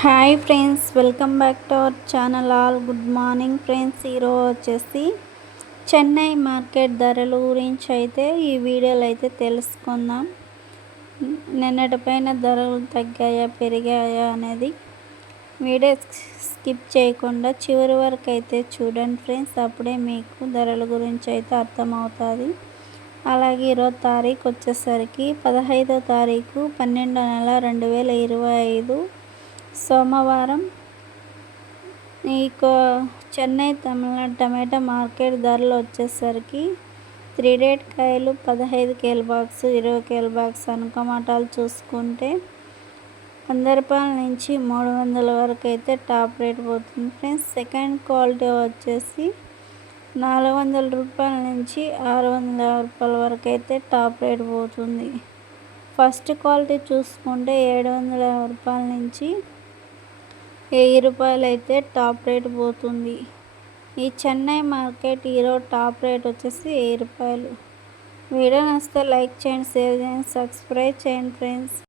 Hi friends welcome back to our channel. All good morning friends. ఈరోజు వచ్చేసి Chennai market ధరల గురించి అయితే ఈ వీడియోలో అయితే తెలుసుకుందాం. నిన్నటిపైన ధరలు తగ్గాయా పెరిగాయా అనేది వీడియో స్కిప్ చేయకుండా చివరి వరకు అయితే చూడండి ఫ్రెండ్స్. అప్పుడే మీకు ధరల గురించి అయితే అర్థమవుతుంది. అలాగే ఈరోజు తారీఖు వచ్చేసరికి పదహైదో తారీఖు పన్నెండో నెల రెండు వేల ఇరవై ఐదు. సోమవారం ఈ చెన్నై తమిళనాడు టమాటా మార్కెట్ ధరలు వచ్చేసరికి త్రీ డేట్ కాయలు పదహైదు కేల బాక్స్ ఇరవై కేల బాక్స్ అనుకమాటాలు చూసుకుంటే వంద రూపాయల నుంచి మూడు వందల వరకు అయితే టాప్ రేట్ పోతుంది ఫ్రెండ్స్. సెకండ్ క్వాలిటీ వచ్చేసి నాలుగు వందల రూపాయల నుంచి ఆరు వందల రూపాయల వరకు అయితే టాప్ రేట్ పోతుంది. ఫస్ట్ క్వాలిటీ చూసుకుంటే ఏడు వందల రూపాయల నుంచి వెయ్యి రూపాయలు అయితే టాప్ రేట్ పోతుంది. ఈ చెన్నై మార్కెట్ ఈరోజు టాప్ రేట్ వచ్చేసి వెయ్యి రూపాయలు. వీడియో నచ్చితే లైక్ చేయండి షేర్ చేయండి సబ్స్క్రైబ్ చేయండి ఫ్రెండ్స్.